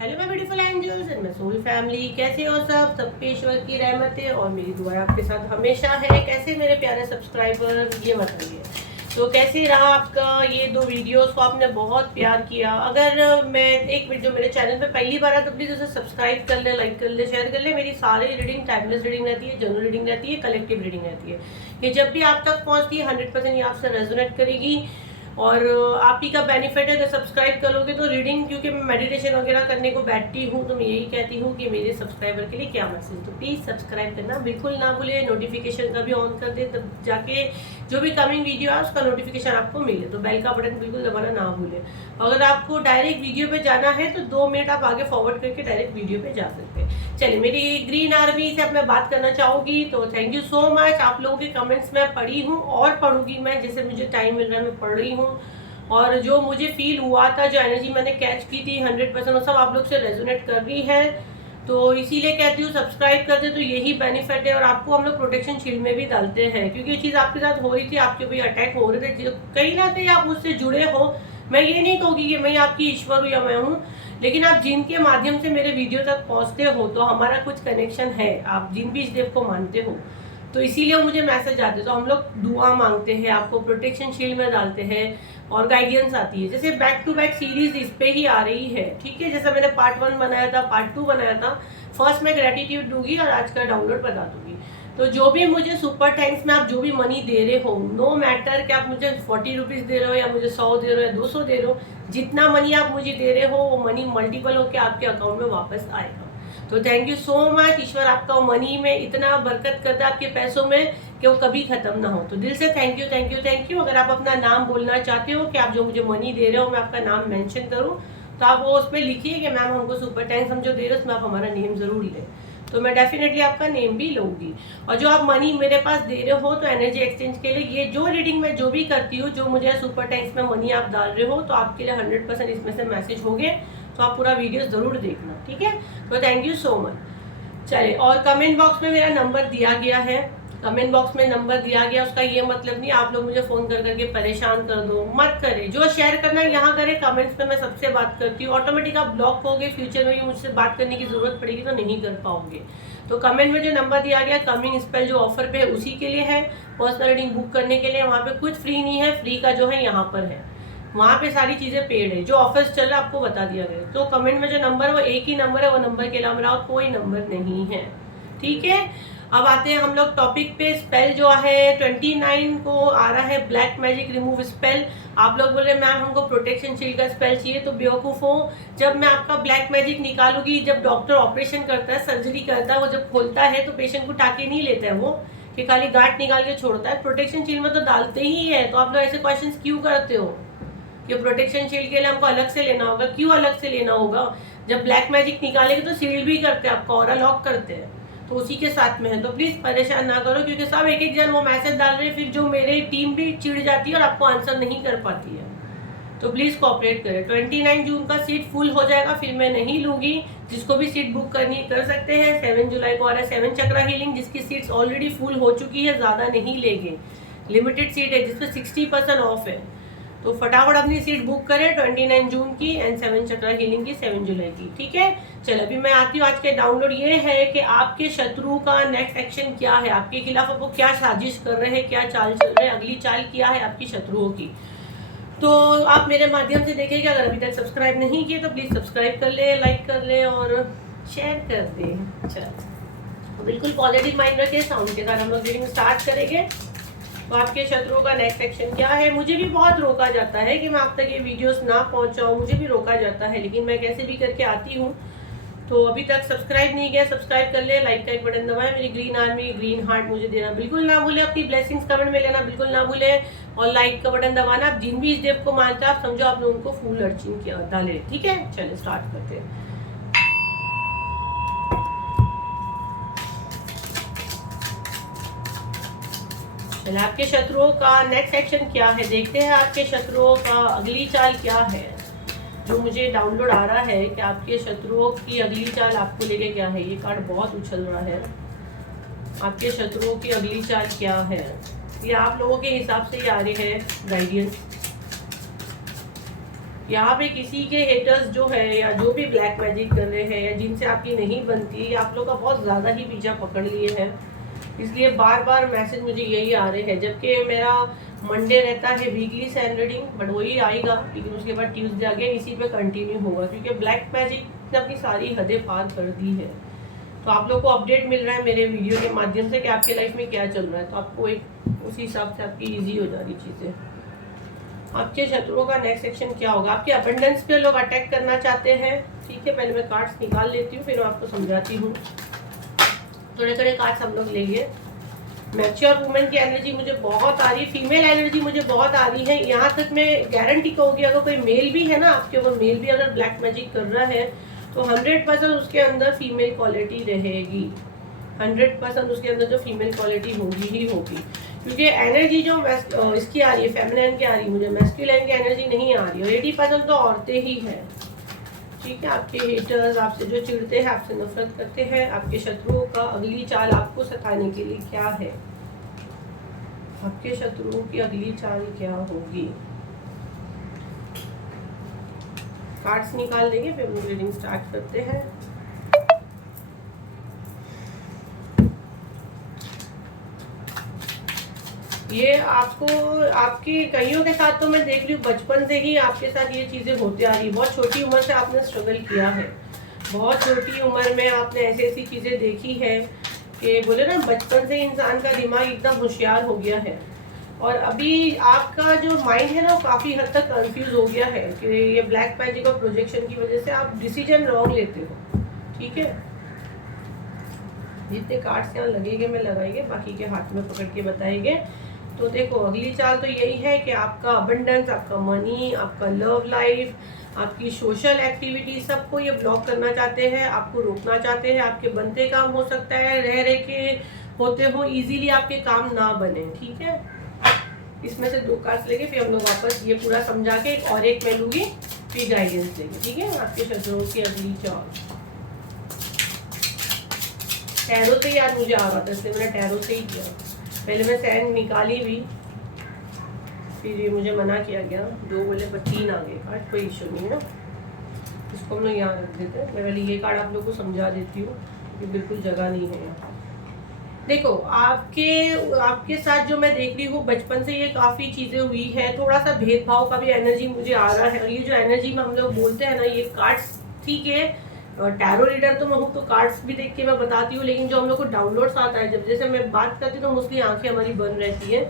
Hello my beautiful angels and my soul family, कैसे हो सब पे ईश्वर की रहमत है और मेरी दुआ आपके साथ हमेशा है। कैसे मेरे प्यारे सब्सक्राइबर, ये बताइए तो कैसे रहा आपका ये 2 वीडियोस को आपने बहुत प्यार किया। अगर मैं एक वीडियो मेरे चैनल पे पहली बार है तो प्लीज़ उसे सब्सक्राइब कर ले, लाइक कर ले, शेयर कर ले। मेरी सारी रीडिंग टाइमलेस रीडिंग रहती है, जनरल रीडिंग रहती है, कलेक्टिव रीडिंग रहती है। ये जब भी आप तक पहुँचती है 100% ये आपसे रेजोनेट करेगी और आप ही का बेनिफिट है। अगर सब्सक्राइब करोगे तो रीडिंग, क्योंकि मैं मेडिटेशन वगैरह करने को बैठती हूँ तो मैं यही कहती हूँ कि मेरे सब्सक्राइबर के लिए क्या मैसेज, तो प्लीज़ सब्सक्राइब करना बिल्कुल ना भूले। नोटिफिकेशन का भी ऑन कर दे, तब जाके जो भी कमिंग वीडियो है उसका नोटिफिकेशन आपको मिले। तो बेल का बटन बिल्कुल दबाना ना भूले। अगर आपको डायरेक्ट वीडियो पे जाना है तो 2 मिनट आप आगे फॉरवर्ड करके डायरेक्ट वीडियो पे जा सकते हैं। चलिए, मेरी ग्रीन आर्मी से अब मैं बात करना चाहूँगी तो थैंक यू सो मच। आप लोगों के कमेंट्स मैं पढ़ी हूँ और पढ़ूंगी मैं, जैसे मुझे टाइम मिल रहा है मैं पढ़ रही हूँ। और जो मुझे फील हुआ था, जो एनर्जी मैंने कैच की थी 100% वो सब आप लोग से रेजोनेट कर रही है। तो इसीलिए कहती हूँ सब्सक्राइब कर दे तो यही बेनिफिट है। और आपको हम लोग प्रोटेक्शन शील्ड में भी डालते हैं, क्योंकि ये चीज़ आपके साथ हो रही थी, आपके भी अटैक हो रहे थे, कहीं ना कहीं आप मुझसे जुड़े हो। मैं ये नहीं कहूँगी कि मैं आपकी ईश्वर हूँ या मैं हूँ, लेकिन आप जिनके माध्यम से मेरे वीडियो तक पहुँचते हो तो हमारा कुछ कनेक्शन है। आप जिन भी इस देव को मानते हो तो इसीलिए मुझे मैसेज आते हैं। तो हम लोग दुआ मांगते हैं, आपको प्रोटेक्शन शील्ड में डालते हैं और गाइडेंस आती है। जैसे बैक टू बैक सीरीज इस पे ही आ रही है, ठीक है। जैसे मैंने पार्ट 1 बनाया था, पार्ट 2 बनाया था। फर्स्ट मैं ग्रेटिट्यूड दूंगी और आज का डाउनलोड बता दूंगी। तो जो भी मुझे सुपर थैंक्स में आप जो भी मनी दे रहे हो, नो मैटर कि आप मुझे 40 रुपीज़ दे रहे हो या मुझे 100 दे रहे हो या 200 दे रहे हो, जितना मनी आप मुझे दे रहे हो वो मनी मल्टीपल होकर आपके अकाउंट में वापस आएगा। तो थैंक यू सो मच। ईश्वर आपका मनी में इतना बरकत करता है, आपके पैसों में, कि वो कभी खत्म ना हो। तो दिल से thank you, thank you, thank you. अगर आप अपना नाम बोलना चाहते हो कि आप जो मुझे मनी दे रहे हो मैं आपका नाम मेंशन करूं, तो आप वो उसमें लिखिए कि मैम हमको सुपर थैंक्स, हम जो दे रहे हो उसमें आप हमारा नेम जरूर लें, तो मैं डेफिनेटली आपका नेम भी लूंगी। और जो आप मनी मेरे पास दे रहे हो तो एनर्जी एक्सचेंज के लिए ये जो रीडिंग मैं जो भी करती हूँ, जो मुझे सुपर थैंक्स में मनी आप डाल रहे हो, तो आपके लिए 100% इसमें से मैसेज होंगे। तो आप पूरा वीडियो जरूर देखना, ठीक है। तो थैंक यू सो मच। चलिए, और कमेंट बॉक्स में मेरा नंबर दिया गया है। कमेंट बॉक्स में नंबर दिया गया, उसका ये मतलब नहीं आप लोग मुझे फोन कर करके परेशान कर दो, मत करें। जो शेयर करना है यहाँ करें, कमेंट्स पे मैं सबसे बात करती हूँ। ऑटोमेटिक आप ब्लॉक हो गए, फ्यूचर में भी मुझसे बात करने की जरूरत पड़ेगी तो नहीं कर पाओगे। तो कमेंट में जो नंबर दिया गया, कमिंग स्पेल जो ऑफर पे है उसी के लिए है। पर्सनल रीडिंग बुक करने के लिए वहाँ पे कुछ फ्री नहीं है, फ्री का जो है यहाँ पर है, वहाँ पे सारी चीजें पेड है। जो ऑफर्स चल रहा है आपको बता दिया गया। तो कमेंट में जो नंबर है वो एक ही नंबर है, वो नंबर के अलावा और कोई नंबर नहीं है, ठीक है। अब आते हैं हम लोग टॉपिक पे। स्पेल जो है 29 को आ रहा है, ब्लैक मैजिक रिमूव स्पेल। आप लोग बोले मैम हमको प्रोटेक्शन शील्ड का स्पेल चाहिए, तो बेवकूफ हो। जब मैं आपका ब्लैक मैजिक निकालूंगी, जब डॉक्टर ऑपरेशन करता है, सर्जरी करता है, वो जब खोलता है तो पेशेंट को टाके नहीं लेता है वो, कि खाली गांठ निकाल के छोड़ता है। प्रोटेक्शन शील्ड में तो डालते ही है। तो आप लोग ऐसे क्वेश्चन क्यों करते हो कि प्रोटेक्शन शील्ड के लिए हमको अलग से लेना होगा? क्यों अलग से लेना होगा? जब ब्लैक मैजिक निकालेंगे तो शील्ड भी करते हैं, आपका ऑरा लॉक करते हैं, तो उसी के साथ में है। तो प्लीज परेशान ना करो, क्योंकि सब एक एक जन वो मैसेज डाल रहे हैं, फिर जो मेरी टीम भी चिढ़ जाती है और आपको आंसर नहीं कर पाती है। तो प्लीज कोऑपरेट करें। 29 जून का सीट फुल हो जाएगा, फिर मैं नहीं लूंगी। जिसको भी सीट बुक करनी कर सकते हैं। 7 जुलाई को आ रहा है 7 चक्रा हीलिंग, जिसकी सीट्स ऑलरेडी फुल हो चुकी है, ज्यादा नहीं लेंगे, लिमिटेड सीट है जिसपे 60% ऑफ है। तो फटाफट अपनी सीट बुक करें 29 जून की एंड 7 चक्रा हीलिंग की 7 जुलाई की, ठीक है। चलो, अभी मैं आती हूँ। आज के डाउनलोड ये है कि आपके शत्रु का नेक्स्ट एक्शन क्या है, आपके खिलाफ वो क्या साजिश कर रहे हैं, क्या चाल चल रहे हैं, अगली चाल क्या है आपकी शत्रुओं की। तो आप मेरे माध्यम से देखिएगा। अगर अभी तक सब्सक्राइब नहीं किए तो प्लीज सब्सक्राइब कर ले, लाइक कर ले और शेयर कर दे। चलो, बिल्कुल पॉजिटिव माइंड रखिए। साउंड के साथ हम लोग रीडिंग स्टार्ट करेंगे। तो आपके शत्रुओं का नेक्स्ट एक्शन क्या है? मुझे भी बहुत रोका जाता है कि मैं आप तक ये वीडियोस ना पहुंचाऊं, मुझे भी रोका जाता है, लेकिन मैं कैसे भी करके आती हूँ। तो अभी तक सब्सक्राइब नहीं किया, सब्सक्राइब कर ले, लाइक का एक बटन दबाएं। मेरी ग्रीन आर्मी ग्रीन हार्ट मुझे देना बिल्कुल ना भूले, अपनी ब्लेसिंग्स कमेंट में लेना बिल्कुल ना भूले, और लाइक का बटन दबाना। आप जिन भी इस देव को मानते हैं, आप समझो आपने उनको फूल अर्चन किया डाले, ठीक है। चलिए स्टार्ट करते हैं। आपके शत्रुओं का नेक्स्ट एक्शन क्या है, देखते हैं आपके शत्रुओं का अगली चाल क्या है। जो मुझे डाउनलोड आ रहा है कि आपके शत्रुओं की अगली चाल आपको लेके क्या है। ये कार्ड बहुत उछल रहा है। आपके शत्रुओं की अगली चाल क्या है, ये आप लोगों के हिसाब से ही आ रही है गाइडेंस। यहाँ पे किसी के हेटर्स जो है या जो भी ब्लैक मैजिक कर रहे हैं या जिनसे आपकी नहीं बनती, ये आप लोग का बहुत ज़्यादा ही पीछा पकड़ लिए हैं, इसलिए बार बार मैसेज मुझे यही आ रहे हैं। जबकि मेरा मंडे रहता है वीकली सैन रीडिंग, बट वही आएगा, लेकिन उसके बाद ट्यूसडे आगे इसी पे कंटिन्यू होगा, क्योंकि ब्लैक मैजिक ने अपनी सारी हदें पार कर दी है। तो आप लोग को अपडेट मिल रहा है मेरे वीडियो के माध्यम से कि आपके लाइफ में क्या चल रहा है, तो आपको एक उसी हिसाब से आपकी ईजी हो जा रही चीज़ें। आपके शत्रुओं का नेक्स्ट सेक्शन क्या होगा? आपके अबंडेंस पे लोग अटैक करना चाहते हैं। ठीक है, पहले मैं कार्ड्स निकाल लेती हूँ, फिर मैं आपको समझाती हूँ। थोड़े थोड़े कार्ड्स हम लोग लेंगे। मैच्योर वुमेन की एनर्जी मुझे बहुत आ रही है, फीमेल एनर्जी मुझे बहुत आ रही है। यहाँ तक मैं गारंटी कहूँगी, अगर कोई मेल भी है ना आपके ऊपर, मेल भी अगर ब्लैक मैजिक कर रहा है तो 100% उसके अंदर फीमेल क्वालिटी रहेगी। 100% उसके अंदर जो फीमेल क्वालिटी होगी ही होगी, क्योंकि एनर्जी जो इसकी आ रही है, फेमिनिन की आ रही है, मुझे मैस्कुलिन की एनर्जी नहीं आ रही है। 80% तो औरतें ही हैं। ठीक है, आपके हेटर्स, आपसे जो चिढ़ते हैं, आपसे नफरत करते हैं, आपके शत्रुओं का अगली चाल आपको सताने के लिए क्या है? आपके शत्रुओं की अगली चाल क्या होगी? कार्ड्स निकाल देंगे, फिर हम रीडिंग स्टार्ट करते हैं। ये आपको आपकी कईयों के साथ तो मैं देख रही हूँ बचपन से ही आपके साथ ये चीज़ें होती आ रही है। बहुत छोटी उम्र से आपने स्ट्रगल किया है, बहुत छोटी उम्र में आपने ऐसी ऐसी चीज़ें देखी है कि बोले ना, बचपन से इंसान का दिमाग एकदम होशियार हो गया है। और अभी आपका जो माइंड है ना, वो काफ़ी हद तक कंफ्यूज हो गया है कि ये ब्लैक मैजिक और प्रोजेक्शन की वजह से आप डिसीजन रॉन्ग लेते हो। ठीक है, जितने कार्ड्स यहाँ लगेंगे मैं लगाएंगे, बाकी के हाथ में पकड़ के बताएंगे। तो देखो, अगली चाल तो यही है कि आपका अबंडेंस, आपका मनी, आपका लव लाइफ, आपकी सोशल एक्टिविटी, सबको ये ब्लॉक करना चाहते हैं, आपको रोकना चाहते हैं। आपके बनते काम हो सकता है रह रह के होते हो, इजीली आपके काम ना बने। ठीक है, इसमें से 2 कार्ड्स लेंगे, फिर हम लोग वापस ये पूरा समझा के और एक मैं लूँगी, फिर गाइडेंस देंगे। ठीक है, आपके शत्रुओं की अगली चाल। टैरो से यार मुझे आ रहा था, इसलिए मैंने टैरो से ही किया। पहले मैं सैन निकाली भी, फिर ये मुझे मना किया गया, 2 बोले पर 3 आ गए कार्ड, कोई इशू नहीं है। इसको हम लोग यहाँ रख देते हैं। मैं पहले ये कार्ड आप लोग को समझा देती हूँ, ये बिल्कुल जगह नहीं है यहाँ। देखो, आपके साथ जो मैं देख रही हूँ, बचपन से ये काफ़ी चीज़ें हुई है। थोड़ा सा भेदभाव का भी एनर्जी मुझे आ रहा है। और ये जो एनर्जी में हम लोग बोलते हैं ना, ये कार्ड्स, ठीक है, टैरो रीडर तो मैं हूँ, तो कार्ड्स भी देख के मैं बताती हूँ, लेकिन जो हम लोग को डाउनलोड्स आता है, जब जैसे मैं बात करती हूँ तो मोस्टली आंखें हमारी बंद रहती है,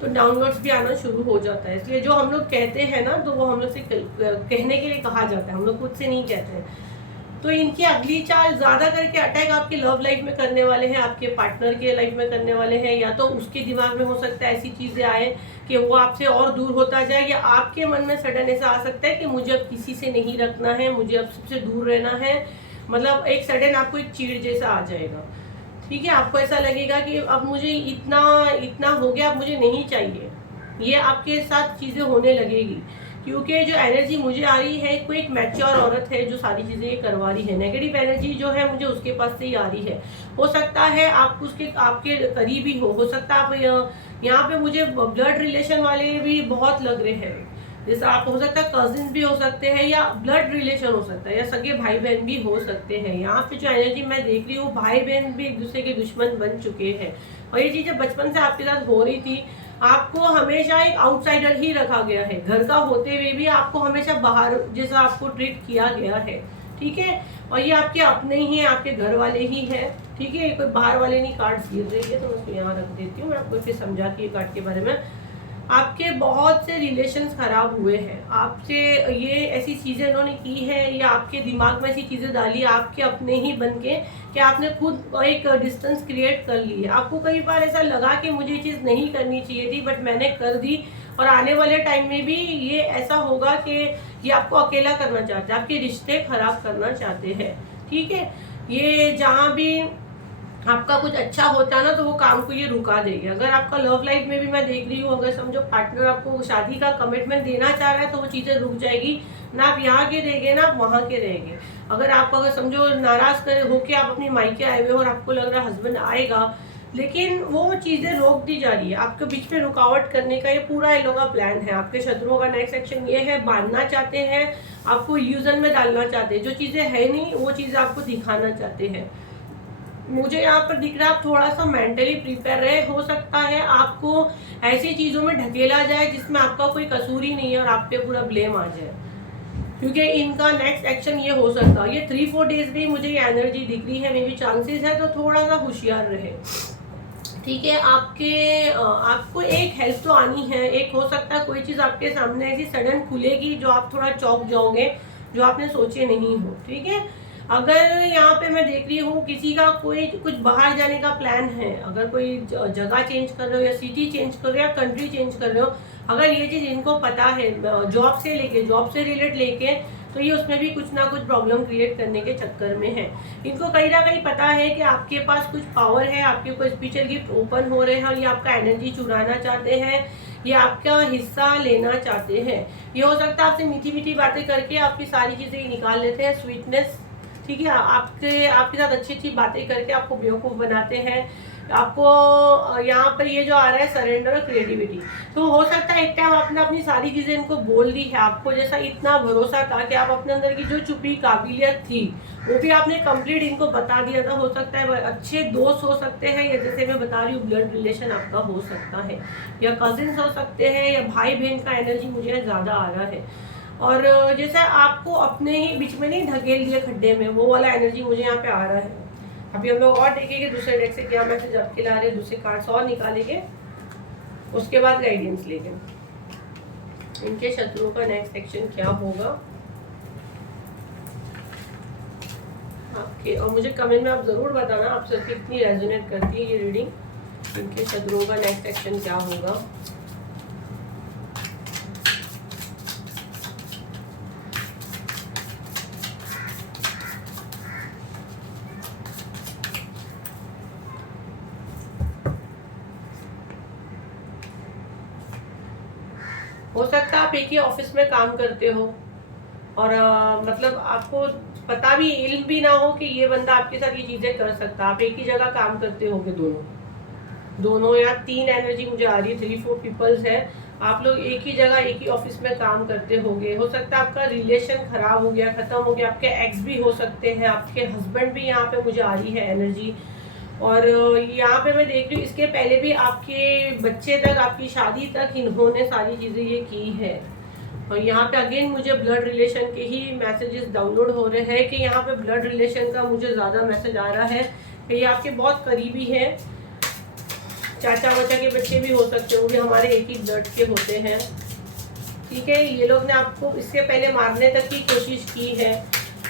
तो डाउनलोड्स भी आना शुरू हो जाता है। इसलिए जो हम लोग कहते हैं ना, तो वो हम लोग से कहने के लिए कहा जाता है, हम लोग खुद से नहीं कहते हैं। तो इनकी अगली चाल ज़्यादा करके अटैक आपके लव लाइफ में करने वाले हैं, आपके पार्टनर के लाइफ में करने वाले हैं, या तो उसके दिमाग में हो सकता है ऐसी चीज़ें आए कि वो आपसे और दूर होता जाए, या आपके मन में सडन ऐसा आ सकता है कि मुझे अब किसी से नहीं रखना है, मुझे अब सबसे दूर रहना है। मतलब एक सडन आपको एक चीड़ जैसा आ जाएगा। ठीक है, आपको ऐसा लगेगा कि अब मुझे इतना इतना हो गया, अब मुझे नहीं चाहिए। ये आपके साथ चीज़ें होने लगेगी, क्योंकि जो एनर्जी मुझे आ रही है, कोई एक मैच्योर औरत है जो सारी चीज़ें ये करवा रही है। नेगेटिव एनर्जी जो है मुझे उसके पास से ही आ रही है। हो सकता है आप उसके आपके करीबी हो सकता है आप यहाँ पे मुझे ब्लड रिलेशन वाले भी बहुत लग रहे हैं। जैसे आप हो सकता है कजिन भी हो सकते हैं, या ब्लड रिलेशन हो सकता है, या सगे भाई बहन भी हो सकते हैं। यहाँ पे जो एनर्जी मैं देख रही हूँ, भाई बहन भी एक दूसरे के दुश्मन बन चुके हैं, और ये चीज़ें बचपन से आपके साथ हो रही थी। आपको हमेशा एक आउटसाइडर ही रखा गया है, घर का होते हुए भी आपको हमेशा बाहर जैसा आपको ट्रीट किया गया है। ठीक है, और ये आपके अपने ही हैं, आपके घर वाले ही हैं। ठीक है, कोई बाहर वाले नहीं। कार्ड्स गिर रही है तो मैं उसको यहाँ रख देती हूँ, मैं आपको फिर समझाती हूँ कार्ड के बारे में। आपके बहुत से रिलेशंस खराब हुए हैं, आपसे ये ऐसी चीज़ें इन्होंने की है, या आपके दिमाग में ऐसी चीज़ें डाली आपके अपने ही बन के, कि आपने खुद एक डिस्टेंस क्रिएट कर ली है। आपको कई बार ऐसा लगा कि मुझे ये चीज़ नहीं करनी चाहिए थी, बट मैंने कर दी, और आने वाले टाइम में भी ये ऐसा होगा कि ये आपको अकेला करना चाहते हैं, आपके रिश्ते खराब करना चाहते हैं। ठीक है, ये जहाँ भी आपका कुछ अच्छा होता है ना, तो वो काम को ये रुका देगी। अगर आपका लव लाइफ में भी मैं देख रही हूँ, अगर समझो पार्टनर आपको शादी का कमिटमेंट देना चाह रहा है, तो वो चीज़ें रुक जाएगी। ना आप यहाँ के रहेंगे, ना आप वहाँ के रहेंगे। अगर आप समझो नाराज़ कर होके आप अपनी मायके आए हुए हो, और आपको लग रहा है हस्बैंड आएगा, लेकिन वो चीज़ें रोक दी जा रही है। आपके बीच में रुकावट करने का ये पूरा इन लोगों का प्लान है। आपके शत्रुओं का नेक्स्ट एक्शन ये है, बांधना चाहते हैं, आपको इल्यूजन में डालना चाहते हैं, जो चीज़ें है नहीं वो चीज़ें आपको दिखाना चाहते हैं। मुझे यहाँ पर दिख रहा है आप थोड़ा सा मेंटली प्रिपेयर रहे। हो सकता है आपको ऐसी चीज़ों में ढकेला जाए जिसमें आपका कोई कसूर ही नहीं है और आप पे पूरा ब्लेम आ जाए, क्योंकि इनका नेक्स्ट एक्शन ये हो सकता है। ये 3-4 डेज में मुझे ये एनर्जी दिख रही है, मे बी चांसेस है, तो थोड़ा सा होशियार रहे, ठीक है। आपको एक हेल्प तो आनी है। एक हो सकता है कोई चीज़ आपके सामने ऐसी सडन खुलेगी जो आप थोड़ा चौंक जाओगे, जो आपने सोचे नहीं हो, ठीक है। अगर यहाँ पे मैं देख रही हूँ किसी का कोई कुछ बाहर जाने का प्लान है, अगर कोई जगह चेंज कर रहे हो या सिटी चेंज कर रहे हो या कंट्री चेंज कर रहे हो, अगर ये चीज़ इनको पता है जॉब से रिलेट लेके, तो ये उसमें भी कुछ ना कुछ प्रॉब्लम क्रिएट करने के चक्कर में है। इनको कहीं ना कहीं पता है कि आपके पास कुछ पावर है, आपके कोई स्पेशल गिफ्ट ओपन हो रहे हैं और ये आपका एनर्जी चुराना चाहते हैं, ये आपका हिस्सा लेना चाहते हैं। ये हो सकता है आपसे मीठी मीठी बातें करके आपकी सारी चीज़ें निकाल लेते हैं, स्वीटनेस, ठीक है। आपके साथ अच्छी अच्छी बातें करके आपको बेवकूफ़ बनाते हैं। आपको यहाँ पर ये जो आ रहा है सरेंडर और क्रिएटिविटी, तो हो सकता है एक टाइम आपने अपनी सारी चीज़ें इनको बोल दी है। आपको जैसा इतना भरोसा था कि आप अपने अंदर की जो छुपी काबिलियत थी वो भी आपने कंप्लीट इनको बता दिया था। हो सकता है अच्छे दोस्त हो सकते हैं, या जैसे मैं बता रही हूँ ब्लड रिलेशन आपका हो सकता है, या कजिन्स हो सकते हैं, या भाई बहन का एनर्जी मुझे ज़्यादा आ रहा है। और जैसा आपको अपने ही बीच में नहीं ढकेल दिया खड्डे में, वो वाला एनर्जी मुझे यहाँ पे आ रहा है। अभी हम लोग और देखेंगे दूसरे डेक से क्या मैसेज आपके ला रहे हैं, दूसरे कार्ड्स और निकालेंगे, उसके बाद गाइडेंस लेंगे। इनके शत्रुओं का नेक्स्ट एक्शन क्या होगा आपके, और मुझे कमेंट में आप जरूर बताना आप सब कितनी रेजोनेट करती है ये रीडिंग। इनके शत्रुओं का नेक्स्ट एक्शन क्या होगा। हो सकता है आप एक ही ऑफिस में काम करते हो और मतलब आपको पता भी, इल्म भी ना हो कि ये बंदा आपके साथ ये चीजें कर सकता है। आप एक ही जगह काम करते होगे, दोनों या 3 एनर्जी मुझे आ रही है, 3-4 पीपल्स है। आप लोग एक ही जगह एक ही ऑफिस में काम करते होगे। हो सकता है आपका रिलेशन खराब हो गया, खत्म हो गया। आपके एक्स भी हो सकते हैं, आपके हस्बैंड भी यहाँ पे मुझे आ रही है एनर्जी। और यहाँ पे मैं देख रही हूँ इसके पहले भी आपके बच्चे तक, आपकी शादी तक इन्होंने सारी चीज़ें ये की है। और यहाँ पे अगेन मुझे ब्लड रिलेशन के ही मैसेजेस डाउनलोड हो रहे हैं कि यहाँ पे ब्लड रिलेशन का मुझे ज़्यादा मैसेज आ रहा है कि ये आपके बहुत करीबी हैं। चाचा वाचा के बच्चे भी हो सकते होंगे, हमारे एक ही ब्लड के होते हैं, ठीक है। ये लोग ने आपको इससे पहले मारने तक की कोशिश की है।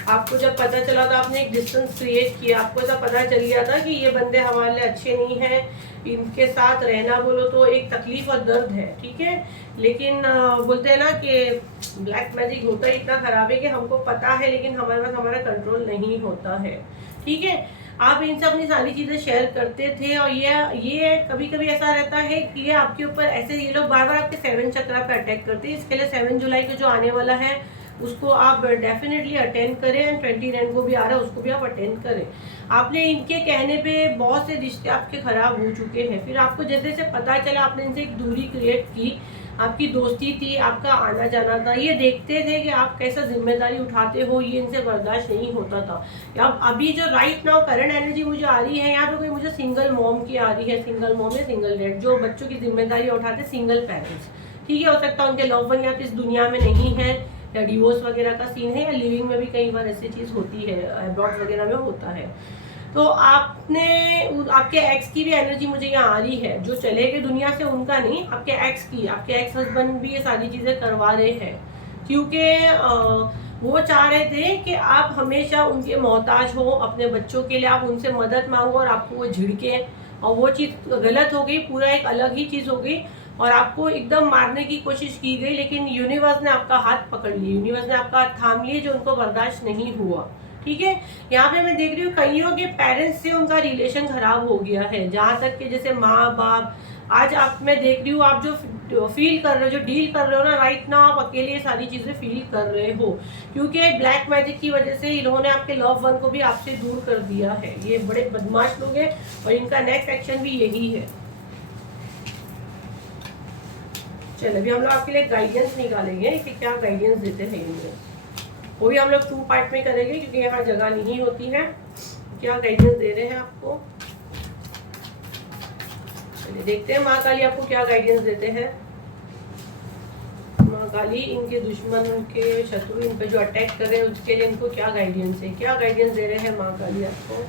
आपको जब पता चला तो आपने एक डिस्टेंस क्रिएट किया। आपको ऐसा पता चल गया था कि ये बंदे हमारे लिए अच्छे नहीं हैं, इनके साथ रहना बोलो तो एक तकलीफ और दर्द है, ठीक है। लेकिन बोलते हैं ना कि ब्लैक मैजिक होता ही इतना खराब है कि हमको पता है लेकिन हमारे पास हमारा कंट्रोल नहीं होता है, ठीक है। आप इनसे अपनी सारी चीज़ें शेयर करते थे और ये कभी कभी ऐसा रहता है कि ये आपके ऊपर ऐसे, ये लोग बार बार आपके 7 चक्रा पे अटैक करते हैं। इसके लिए 7 जुलाई को जो आने वाला है उसको आप डेफिनेटली अटेंड करें, एंड 29 को भी आ रहा है उसको भी आप अटेंड करें। आपने इनके कहने पे बहुत से रिश्ते आपके खराब हो चुके हैं, फिर आपको जैसे जैसे पता चला आपने इनसे एक दूरी क्रिएट की, आपकी दोस्ती थी, आपका आना जाना था, ये देखते थे कि आप कैसा जिम्मेदारी उठाते हो, ये इनसे बर्दाश्त नहीं होता था। या अभी जो राइट नाउ करंट एनर्जी मुझे आ रही है, यहाँ पे कोई मुझे सिंगल मॉम की आ रही है, सिंगल मॉम या सिंगल डैड, जो बच्चों की जिम्मेदारी उठाते, सिंगल पेरेंट्स, ठीक है। हो सकता है उनके लव वन या तो इस दुनिया में नहीं है, या डिवोर्स वगैरह का सीन है, या लिविंग में भी कई बार ऐसी चीज़ होती है, अब्रॉड वगैरह में होता है। तो आपने आपके एक्स की भी एनर्जी मुझे यहाँ आ रही है, जो चले गए दुनिया से उनका नहीं, आपके एक्स की, आपके एक्स हस्बैंड भी ये सारी चीज़ें करवा रहे हैं, क्योंकि वो चाह रहे थे कि आप हमेशा उनके मोहताज हो, अपने बच्चों के लिए आप उनसे मदद मांगो और आपको वो झिड़के, और वो चीज़ गलत हो गई, पूरा एक अलग ही चीज़ हो गई और आपको एकदम मारने की कोशिश की गई। लेकिन यूनिवर्स ने आपका हाथ पकड़ लिया, यूनिवर्स ने आपका हाथ थाम लिया, जो उनको बर्दाश्त नहीं हुआ, ठीक है। यहाँ पे मैं देख रही हूँ कईयों के पेरेंट्स से उनका रिलेशन खराब हो गया है, जहाँ तक कि जैसे माँ बाप, आज आप, मैं देख रही हूँ आप जो फील कर रहे हो, जो डील कर रहे हो ना राइट ना, आप अकेले ये सारी चीजें फील कर रहे हो, क्योंकि ब्लैक मैजिक की वजह से इन्होंने आपके लव वन को भी आपसे दूर कर दिया है। ये बड़े बदमाश लोग हैं और इनका नेक्स्ट एक्शन भी यही है। चलो अभी हम लोग आपके लिए गाइडेंस निकालेंगे कि क्या गाइडेंस देते हैं इनमें। वो भी हम लोग 2 पार्ट में करेंगे क्योंकि यहाँ जगह नहीं होती है। क्या गाइडेंस दे रहे हैं आपको, चलिए देखते हैं माँ काली आपको क्या गाइडेंस देते हैं। माँ काली इनके दुश्मन, उनके शत्रु, इन पे जो अटैक कर रहे हैं उसके लिए इनको क्या गाइडेंस है, क्या गाइडेंस दे रहे हैं माँ काली आपको।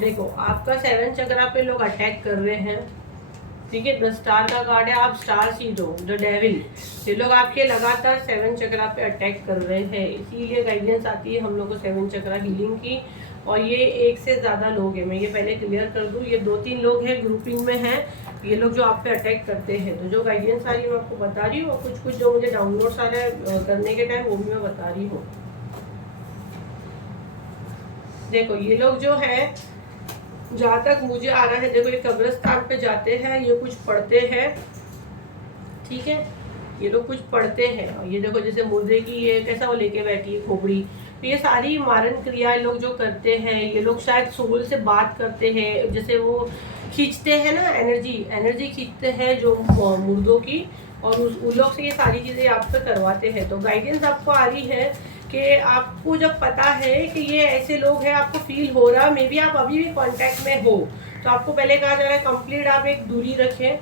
देखो आपका 7 चक्रा पे लोग अटैक कर रहे हैं, ठीक है। 10 स्टार का कार्ड है, आप स्टार सीड हो, द डेविल। ये लोग आपके लगातार 7 चक्रा पे अटैक कर रहे हैं, इसीलिए गाइडेंस आती है हम लोग को 7 चक्रा हीलिंग की। और ये एक से ज़्यादा लोग हैं, मैं ये पहले क्लियर कर दूँ, ये 2-3 लोग हैं, ग्रुपिंग में हैं ये लोग जो आप पे अटैक करते हैं। तो जो गाइडेंस आ रही है मैं आपको बता रही हूँ, और कुछ कुछ जो मुझे डाउनलोड्स आ रहा है करने के टाइम वो भी मैं बता रही हूँ। देखो ये लोग जो है, जहाँ तक मुझे आ रहा है, देखो ये कब्रिस्तान पे जाते हैं, ये कुछ पढ़ते हैं, ठीक है। ये लोग कुछ पढ़ते हैं और ये देखो जैसे मुर्दे की ये कैसा वो लेके बैठी है खोपड़ी। तो ये सारी मारण क्रियाएं लोग जो करते हैं, ये लोग शायद सोल से बात करते हैं, जैसे वो खींचते हैं ना एनर्जी खींचते हैं जो मुर्दों की, और उन लोग से ये सारी चीज़ें आप पे करवाते हैं। तो गाइडेंस आपको आ रही है कि आपको जब पता है कि ये ऐसे लोग हैं, आपको फील हो रहा, मे बी आप अभी भी कांटेक्ट में हो, तो आपको पहले कहा जा रहा है कंप्लीट आप एक दूरी रखें,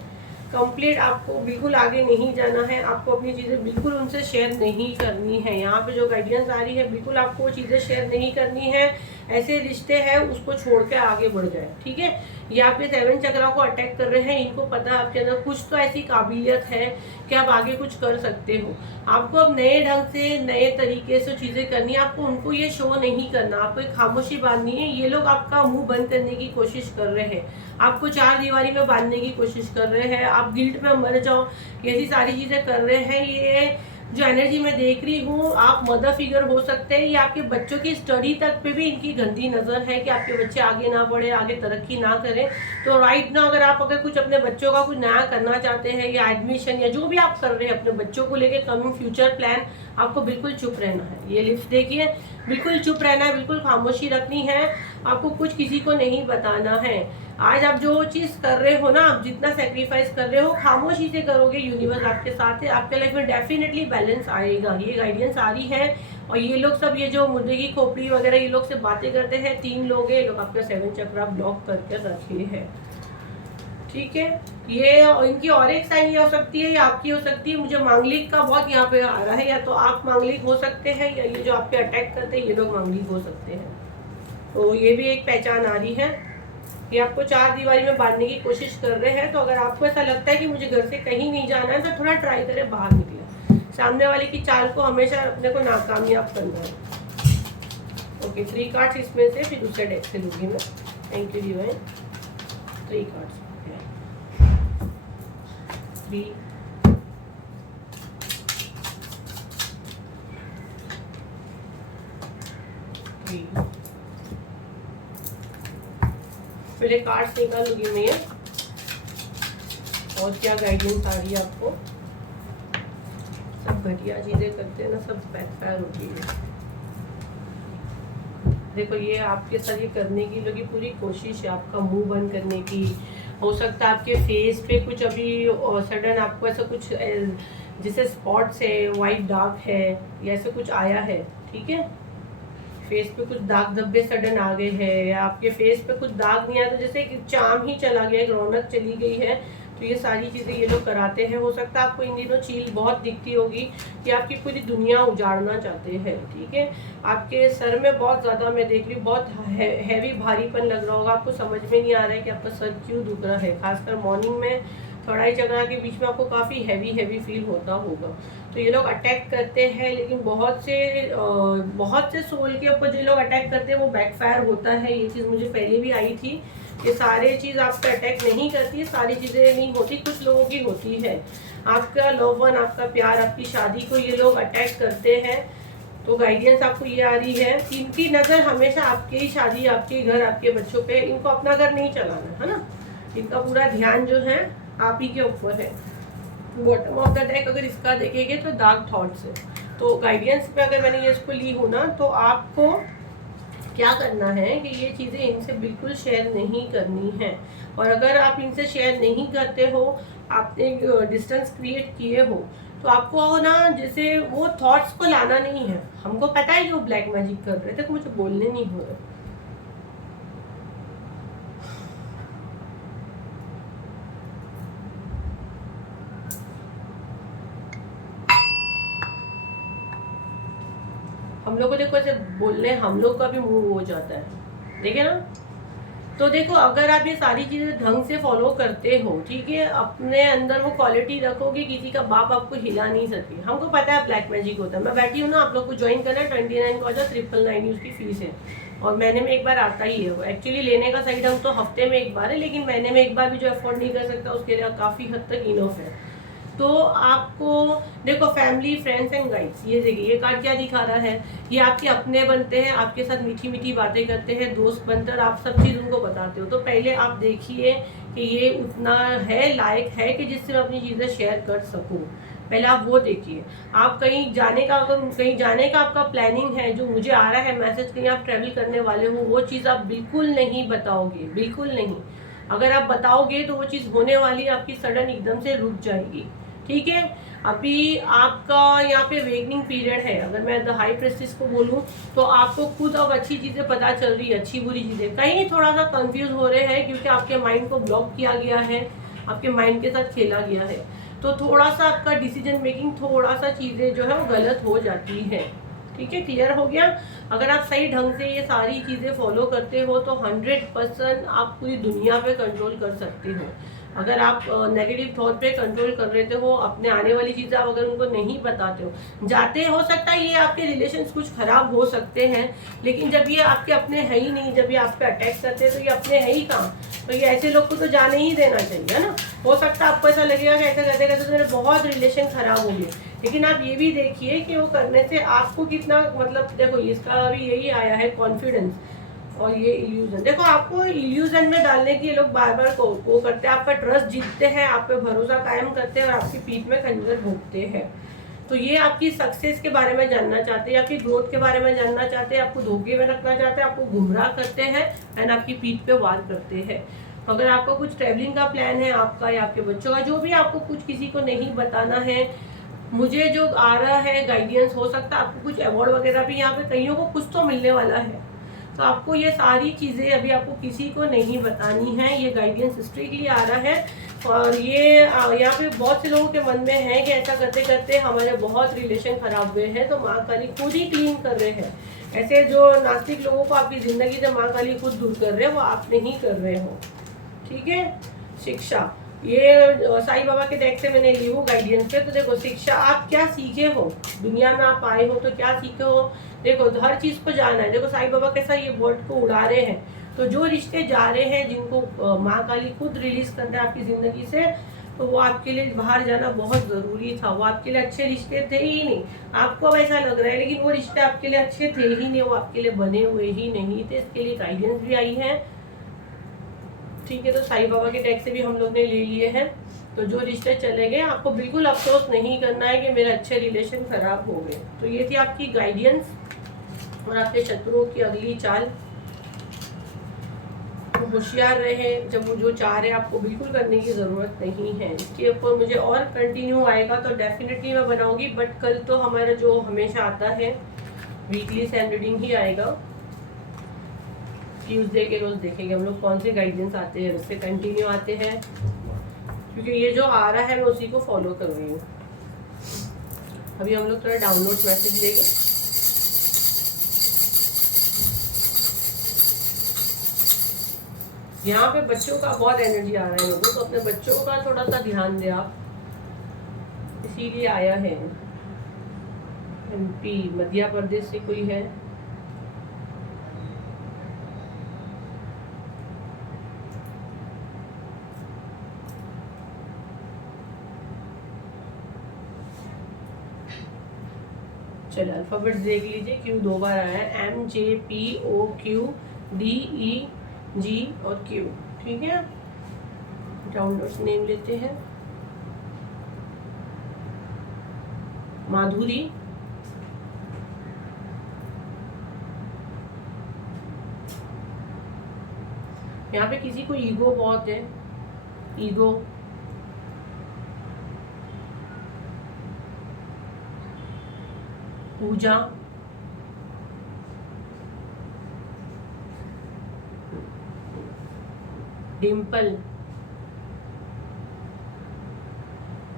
कंप्लीट आपको बिल्कुल आगे नहीं जाना है, आपको अपनी चीज़ें बिल्कुल उनसे शेयर नहीं करनी है। यहाँ पे जो गाइडेंस आ रही है, बिल्कुल आपको वो चीज़ें शेयर नहीं करनी है, ऐसे रिश्ते हैं उसको छोड़ के आगे बढ़ जाए, ठीक है। ये आपके 7 चक्रा को अटैक कर रहे हैं, इनको पता है आपके अंदर कुछ तो ऐसी काबिलियत है कि आप आगे कुछ कर सकते हो। आपको अब नए ढंग से, नए तरीके से चीज़ें करनी है, आपको उनको ये शो नहीं करना, आपको एक खामोशी बांधनी है। ये लोग आपका मुंह बंद करने की कोशिश कर रहे हैं, आपको 4 दीवारी में बांधने की कोशिश कर रहे हैं, आप गिल्ट में मर जाओ, ऐसी सारी चीज़ें कर रहे हैं। ये जो एनर्जी मैं देख रही हूँ, आप मदर फिगर हो सकते हैं, या आपके बच्चों की स्टडी तक पे भी इनकी गंदी नज़र है कि आपके बच्चे आगे ना बढ़े, आगे तरक्की ना करें। तो राइट ना अगर कुछ अपने बच्चों का कुछ नया करना चाहते हैं, या एडमिशन या जो भी आप कर रहे हैं अपने बच्चों को लेके कमिंग फ्यूचर प्लान, आपको बिल्कुल चुप रहना है। ये लिप्स देखिए, बिल्कुल चुप रहना है, बिल्कुल खामोशी रखनी है, आपको कुछ किसी को नहीं बताना है। आज आप जो चीज़ कर रहे हो ना, आप जितना सेक्रीफाइस कर रहे हो खामोशी से करोगे, यूनिवर्स आपके साथ है, आपके लाइफ में डेफिनेटली बैलेंस आएगा। ये गाइडेंस आ रही है। और ये लोग सब, ये जो मुर्दे की खोपड़ी वगैरह ये लोग से बातें करते हैं, 3 लोग हैं, ये लोग आपका 7 चक्रा ब्लॉक करके रखे हैं, ठीक है। ये इनकी और एक साइन ये हो सकती है, या आपकी हो सकती है। मुझे मांगलिक का बहुत यहाँ पे आ रहा है, या तो आप मांगलिक हो सकते हैं, या ये जो आप पे अटैक करते हैं ये लोग मांगलिक हो सकते हैं। तो ये भी एक पहचान आ रही है। ये आपको 4 दीवारी में बांधने की कोशिश कर रहे हैं। तो अगर आपको ऐसा लगता है कि मुझे घर से कहीं नहीं जाना है, तो थोड़ा ट्राई करें बाहर निकले, सामने वाले की चाल को हमेशा अपने को नाकामयाब करना है। ओके, 3 कार्ड्स इसमें से, फिर दूसरे डेक से लूँगी मैं। Thank you divine. 3 कार्ड्स, 3 पहले कार्ड्स निकालूंगी मैं। और क्या गाइडेंस आ रही है आपको। सब घटिया चीजें करते हैं ना, सब बैकफायर होती है। देखो ये आपके साथ ये करने की लोग पूरी कोशिश है, आपका मुंह बंद करने की। हो सकता है आपके फेस पे कुछ अभी सडन आपको ऐसा कुछ जैसे स्पॉट्स है, वाइट डार्क है, या ऐसा कुछ आया है, ठीक है। फेस पे कुछ दाग धब्बे सडन आ गए हैं, या आपके फेस पे कुछ दाग नहीं आया, तो जैसे एक चाम ही चला गया, एक रौनक चली गई है। तो ये सारी चीज़ें ये लोग कराते हैं। हो सकता है आपको इन दिनों चील बहुत दिखती होगी कि आपकी पूरी दुनिया उजाड़ना चाहते हैं, ठीक है। आपके सर में बहुत ज़्यादा मैं देख रही हूँ, बहुत हैवी भारीपन लग रहा होगा, आपको समझ में नहीं आ रहा है कि आपका सर क्यों दुख रहा है। खासकर मॉर्निंग में थोड़ा चक्रा के बीच में आपको काफ़ी हैवी फील होता होगा। तो ये लोग अटैक करते हैं, लेकिन बहुत से सोल के ऊपर जो लोग अटैक करते हैं वो बैकफायर होता है। ये चीज़ मुझे पहले भी आई थी ये सारे चीज़ आप पे अटैक नहीं करती है, सारी चीज़ें नहीं होती, कुछ लोगों की होती है। आपका लव वन, आपका प्यार, आपकी शादी को ये लोग अटैक करते हैं। तो गाइडेंस आपको ये आ रही है, इनकी नज़र हमेशा आपकी ही शादी, आपके घर, आपके बच्चों पे, इनको अपना घर नहीं चलाना है ना, इनका पूरा ध्यान जो है आप ही के ऊपर है। बॉटम ऑफ द डेक अगर इसका देखेंगे तो डार्क थॉट्स है। तो गाइडेंस पे अगर मैंने ये इसको ली हूँ ना, तो आपको क्या करना है कि ये चीज़ें इनसे बिल्कुल शेयर नहीं करनी है। और अगर आप इनसे शेयर नहीं करते हो, आपने डिस्टेंस क्रिएट किए हो, तो आपको ना जैसे वो थॉट्स को लाना नहीं है। हमको पता है कि वो ब्लैक मैजिक कर रहे थे, तो मुझे बोलने नहीं हो रहा। हम लोग को देखो ऐसे बोलने, हम लोग का भी मुंह हो जाता है, देखे ना। तो देखो अगर आप ये सारी चीज़ें ढंग से फॉलो करते हो, ठीक है, अपने अंदर वो क्वालिटी रखोगे, किसी का बाप आपको हिला नहीं सके। हमको पता है ब्लैक मैजिक होता है। मैं बैठी हूँ ना, आप लोग को ज्वाइन करना है, 29 का जो 999 उसकी फीस है, और महीने में एक बार आता ही है वो। एक्चुअली लेने का सही ढंग तो हफ्ते में एक बार है, लेकिन महीने में एक बार भी जो अफोर्ड नहीं कर सकता उसके लिए काफ़ी हद तक इनफ है। तो आपको देखो फैमिली, फ्रेंड्स एंड गाइड्स, ये देखिए ये कार्ड क्या दिखा रहा है, ये आपके अपने बनते हैं, आपके साथ मीठी मीठी बातें करते हैं, दोस्त बनते हैं, और आप सब चीज़ उनको बताते हो। तो पहले आप देखिए कि ये उतना है लायक है कि जिससे मैं अपनी चीज़ें शेयर कर सकूं। पहले आप वो देखिए। आप कहीं जाने का, अगर कहीं जाने का आपका प्लानिंग है, जो मुझे आ रहा है मैसेज, कहीं आप ट्रैवल करने वाले हो, वो चीज़ आप बिल्कुल नहीं बताओगे, बिल्कुल नहीं। अगर आप बताओगे तो वो चीज़ होने वाली आपकी सडन एकदम से रुक जाएगी, ठीक है। अभी आपका यहाँ पे वेकनिंग पीरियड है। अगर मैं द हाई प्रेस्टिस को बोलूँ तो आपको खुद अब अच्छी चीज़ें पता चल रही है, अच्छी बुरी चीज़ें। कहीं थोड़ा सा कंफ्यूज हो रहे हैं क्योंकि आपके माइंड को ब्लॉक किया गया है, आपके माइंड के साथ खेला गया है। तो थोड़ा सा आपका डिसीजन मेकिंग, थोड़ा सा चीज़ें जो है वो गलत हो जाती है, ठीक है। क्लियर हो गया। अगर आप सही ढंग से ये सारी चीज़ें फॉलो करते हो तो 100% आप पूरी दुनिया पे कंट्रोल कर सकते हो। अगर आप नेगेटिव थॉट पे कंट्रोल कर लेते हो, अपने आने वाली चीज़ें आप अगर उनको नहीं बताते हो, जाते, हो सकता है ये आपके रिलेशंस कुछ खराब हो सकते हैं, लेकिन जब ये आपके अपने है ही नहीं, जब ये आप पे अटैक करते हैं तो ये अपने है ही कहाँ। तो ये ऐसे लोग को तो जाने ही देना चाहिए, है ना। हो सकता है आपको ऐसा लगेगा कि ऐसा करते करते तो मेरे बहुत रिलेशन खराब हो गए, लेकिन आप ये भी देखिए कि वो करने से आपको कितना, मतलब देखो इसका भी यही आया है कॉन्फिडेंस, और ये इल्यूजन। देखो आपको इल्यूजन में डालने की ये लोग बार बार को करते हैं, आपका ट्रस्ट जीतते हैं, आप पे भरोसा कायम करते हैं, और आपकी पीठ में खंजर भोंकते हैं। तो ये आपकी सक्सेस के बारे में जानना चाहते हैं, आपकी ग्रोथ के बारे में जानना चाहते हैं, आपको धोखे में रखना चाहते हैं, आपको गुमराह करते हैं एंड आपकी पीठ पे वार करते हैं। तो अगर आपको कुछ ट्रैवलिंग का प्लान है आपका या आपके बच्चों का, जो भी आपको कुछ किसी को नहीं बताना है, मुझे जो आ रहा है गाइडेंस, हो सकता है आपको कुछ अवार्ड वगैरह भी यहाँ पे कईयों को कुछ तो मिलने वाला है। तो आपको ये सारी चीज़ें अभी आपको किसी को नहीं बतानी है, ये गाइडेंस स्ट्रिक्टली आ रहा है। और ये यहाँ पे बहुत से लोगों के मन में है कि ऐसा करते करते हमारे बहुत रिलेशन खराब हुए हैं, तो माँ काली खुद ही क्लीन कर रहे हैं। ऐसे जो नास्तिक लोगों को आपकी ज़िंदगी से माँ काली खुद दूर कर रहे हैं, वो आप नहीं कर रहे हो, ठीक है। शिक्षा, ये साईं बाबा के डेक से मैंने ली हूँ गाइडेंस पे। तो देखो शिक्षा, आप क्या सीखे हो, दुनिया में आप आए हो तो क्या सीखे हो। देखो हर चीज़ को जाना है। देखो साईं बाबा कैसा ये वर्ड को उड़ा रहे हैं, तो जो रिश्ते जा रहे हैं, जिनको माँ काली खुद रिलीज करना है आपकी ज़िंदगी से, तो वो आपके लिए बाहर जाना बहुत ज़रूरी था। वो आपके लिए अच्छे रिश्ते थे ही नहीं, आपको अब ऐसा लग रहा है, लेकिन वो रिश्ते आपके लिए अच्छे थे ही नहीं, वो आपके लिए बने हुए ही नहीं थे। इसके लिए गाइडेंस भी आई है, ठीक है। तो साईं बाबा के डेक से भी हम लोग ने ले लिए हैं। तो जो रिश्ते चले गए, आपको बिल्कुल अफसोस नहीं करना है कि मेरे अच्छे रिलेशन खराब हो गए। तो ये थी आपकी गाइडेंस और आपके शत्रुओं की अगली चाल। होशियार रहे, जब वो जो चाह रहे आपको बिल्कुल करने की ज़रूरत नहीं है। इसके ऊपर मुझे और कंटिन्यू आएगा तो डेफिनेटली मैं बनाऊंगी, बट कल तो हमारा जो हमेशा आता है वीकली सैन रीडिंग ही आएगा। ट्यूसडे के रोज़ देखेंगे हम लोग कौन से गाइडेंस आते हैं, उससे कंटिन्यू आते हैं, क्योंकि ये जो आ रहा है मैं उसी को फॉलो कर रही हूँ। अभी हम लोग थोड़ा डाउनलोड मैसेज लेंगे। यहाँ पे बच्चों का बहुत एनर्जी आ रहा है लोगों, तो अपने बच्चों का थोड़ा सा ध्यान दें आप, इसीलिए आया है। MP मध्य प्रदेश से कोई है, चलिए अल्फ़ाबेट्स देख लीजिए। Q 2 बार आया है, MJPOQDEG और Q। ठीक है, डाउनलोड्स नेम लेते हैं। माधुरी, यहाँ पे किसी को ईगो बहुत है, ईगो। पूजा, डिम्पल,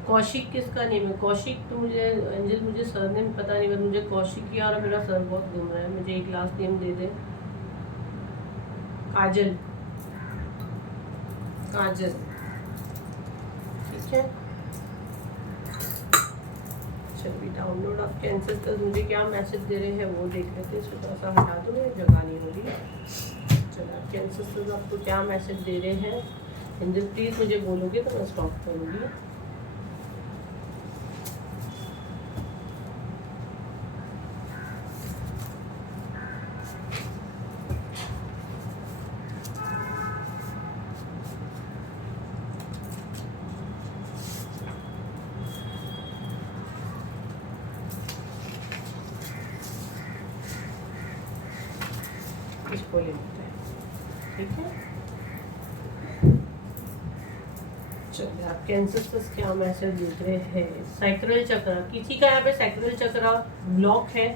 कौशिक किसका नेम है? कौशिक तो मुझे अंजल, मुझे सरनेम पता नहीं, बट मुझे कौशिक यार मेरा सर बहुत घूम रहा है, मुझे एक लास्ट नेम दे दे। काजल, काजल, ठीक है। चलिए डाउनलोड आपके एंसेस्टर्स मुझे क्या मैसेज दे रहे हैं वो देख लेते हैं। इसको थोड़ा सा हटा दो, जगह नहीं हो रही। चलो आपके एंसेस्टर्स आपको क्या मैसेज दे रहे हैं, एंजल प्लीज़ मुझे बोलोगे तो मैं स्टॉप करूँगी। इसको ले लेते हैं, ठीक है। चलिए आपके एंसेस्टर्स क्या मैसेज देख रहे हैं। सैक्रल चक्र, किसी का यहाँ पे सैक्रल चक्र ब्लॉक है।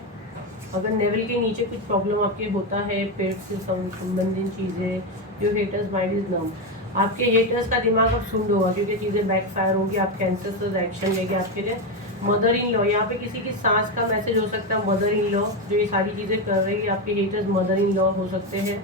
अगर नेवल के नीचे कुछ प्रॉब्लम आपके होता है, पेट से संबंधित चीज़ें, योर हेटर्स माइंड इज नम। आपके हेटर्स का दिमाग अब सुंड होगा क्योंकि चीज़ें बैकफायर होगी, आपके एंसेस्टर्स एक्शन लेके आपके लिए। मदर इन लॉ, यहाँ पे किसी की सास का मैसेज हो सकता है, मदर इन लॉ जो ये सारी चीज़ें कर रही है, आपके हेटर्स मदर इन लॉ हो सकते हैं।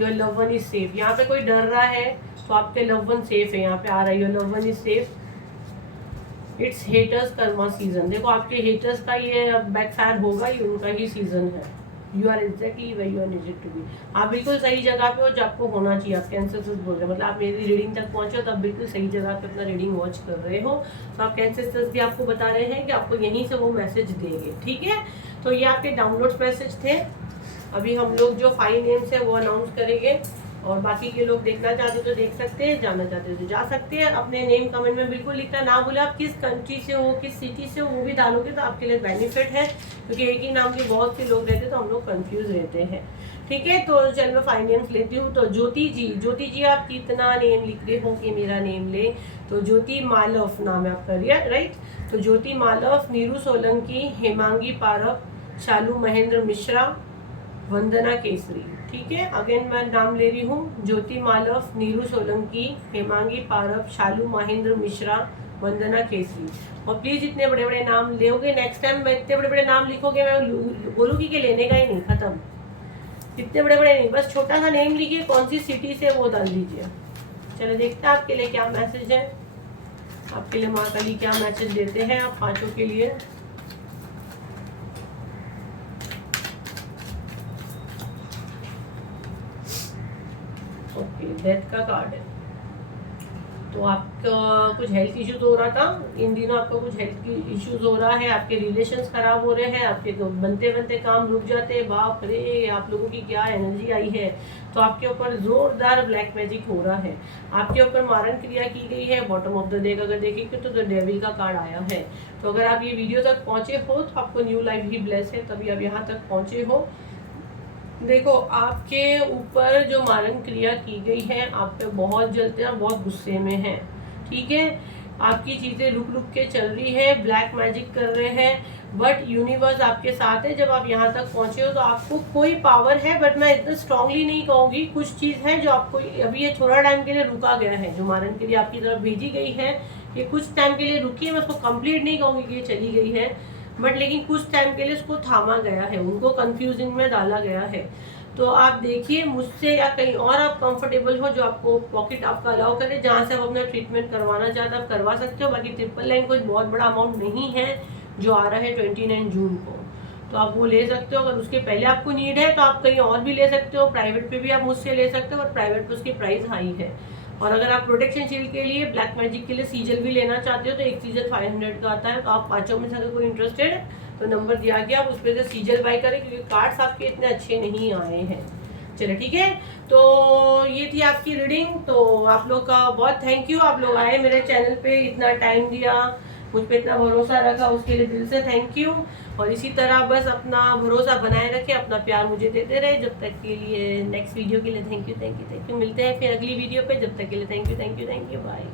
Your love one is safe, यहाँ पे कोई डर रहा है तो आपके लव वन सेफ है, यहाँ पे आ रहा है your love one is safe. It's haters karma season, देखो आपके हेटर्स का ये बैकफायर होगा, ये उनका ही सीजन है। You are exactly where you are needed to be, आप बिल्कुल सही जगह पे हो जो आपको होना चाहिए। आपके एंसेस्टर्स बोल रहे हैं, मतलब आप मेरी रीडिंग तक पहुंचे हो तो आप बिल्कुल सही जगह पे अपना रीडिंग वॉच कर रहे हो। तो आपके एंसेस्टर्स भी आपको बता रहे हैं कि आपको यहीं से वो मैसेज देंगे, ठीक है। तो ये आपके डाउनलोड्स मैसेज थे। अभी हम लोग जो 5 नेम्स है वो अनाउंस करेंगे, और बाकी के लोग देखना चाहते हो तो देख सकते हैं, जाना चाहते हो तो जा सकते हैं। अपने नेम कमेंट में बिल्कुल लिखना ना भूलें। आप किस कंट्री से हो, किस सिटी से हो, वो भी डालोगे तो आपके लिए बेनिफिट है, क्योंकि एक ही नाम के बहुत से लोग रहते हैं तो हम लोग कंफ्यूज रहते हैं, ठीक है। तो चल मैं 5 नेम्स लेती हूँ। तो ज्योति जी, ज्योति जी आप कितना नेम लिख रहे हो कि मेरा नेम ले, तो ज्योति मालव नाम है आपका, राइट। तो ज्योति मालव, नीरू सोलंकी, हेमांगी पारब, शालू महेंद्र मिश्रा, वंदना केसरी, ठीक है। अगेन मैं नाम ले रही हूँ, ज्योति मालव, नीरू सोलंकी, हेमांगी पारब, शालू महेंद्र मिश्रा, वंदना केसरी। और प्लीज इतने बड़े बड़े नाम लोगे नेक्स्ट टाइम, मैं इतने बड़े बड़े नाम लिखोगे मैं बोलूँगी कि लेने का ही नहीं, खत्म। इतने बड़े बड़े नहीं, बस छोटा सा नेम लिखिए, कौन सी सिटी से वो डाल दीजिए। चलो देखते हैं आपके लिए क्या मैसेज है, आपके लिए माँ काली क्या मैसेज देते हैं आप पांचों के लिए। ओके, डेथ का कार्ड है। तो आपका कुछ हेल्थ इश्यूज हो रहा था इन दिनों, आपका कुछ हेल्थ इश्यूज हो रहा है, आपके रिलेशंस खराब हो रहे हैं, आपके तो बनते बनते काम रुक जाते हैं। बाप रे, आप लोगों की क्या एनर्जी आई है। तो आपके ऊपर जोरदार ब्लैक मैजिक हो रहा है, आपके ऊपर मारण क्रिया की गई है। बॉटम ऑफ द डेक अगर देखेंगे तो द डेविल का कार्ड आया है। तो अगर आप ये वीडियो तक पहुंचे हो तो आपको न्यू लाइफ भी ब्लेस है, तभी आप यहाँ तक पहुंचे हो। देखो आपके ऊपर जो मारण क्रिया की गई है, आप पे बहुत जलते हैं, बहुत गुस्से में हैं, ठीक है। आपकी चीज़ें रुक रुक के चल रही है, ब्लैक मैजिक कर रहे हैं, बट यूनिवर्स आपके साथ है। जब आप यहाँ तक पहुँचे हो तो आपको कोई पावर है, बट मैं इतना स्ट्रांगली नहीं कहूँगी। कुछ चीज़ है जो आपको अभी ये थोड़ा टाइम के लिए रुका गया है, जो मारण के लिए आपकी तरफ भेजी गई है, ये कुछ टाइम के लिए रुकी है। मैं उसको कंप्लीट नहीं कहूँगी कि ये चली गई है, बट लेकिन कुछ टाइम के लिए उसको थामा गया है, उनको कंफ्यूजिंग में डाला गया है। तो आप देखिए मुझसे या कहीं और आप कंफर्टेबल हो, जो आपको पॉकेट आपका अलाउ करे, जहाँ से आप अपना ट्रीटमेंट करवाना चाहते हैं आप करवा सकते हो। बाकी 999 कोई बहुत बड़ा अमाउंट नहीं है जो आ रहा है 29 जून को, तो आप वो ले सकते हो। अगर उसके पहले आपको नीड है तो आप कहीं और भी ले सकते हो, प्राइवेट पे भी आप मुझसे ले सकते हो, और प्राइवेट पे उसकी प्राइस हाई है। और अगर आप प्रोटेक्शन शील्ड के लिए, ब्लैक मैजिक के लिए सीजल भी लेना चाहते हो तो एक सीजल 500 का आता है। तो आप पाँचों में से अगर कोई इंटरेस्टेड है तो नंबर दिया गया, उस पर से सीजल बाय करें क्योंकि कार्ड्स आपके इतने अच्छे नहीं आए हैं। चलो ठीक है, तो ये थी आपकी रीडिंग। तो आप लोग का बहुत थैंक यू, आप लोग आए मेरे चैनल पे, इतना टाइम दिया, मुझ पर इतना भरोसा रखा, उसके लिए दिल से थैंक यू। और इसी तरह बस अपना भरोसा बनाए रखें, अपना प्यार मुझे देते रहे। जब तक के लिए नेक्स्ट वीडियो के लिए थैंक यू, मिलते हैं फिर अगली वीडियो पे। जब तक के लिए थैंक यू, बाय।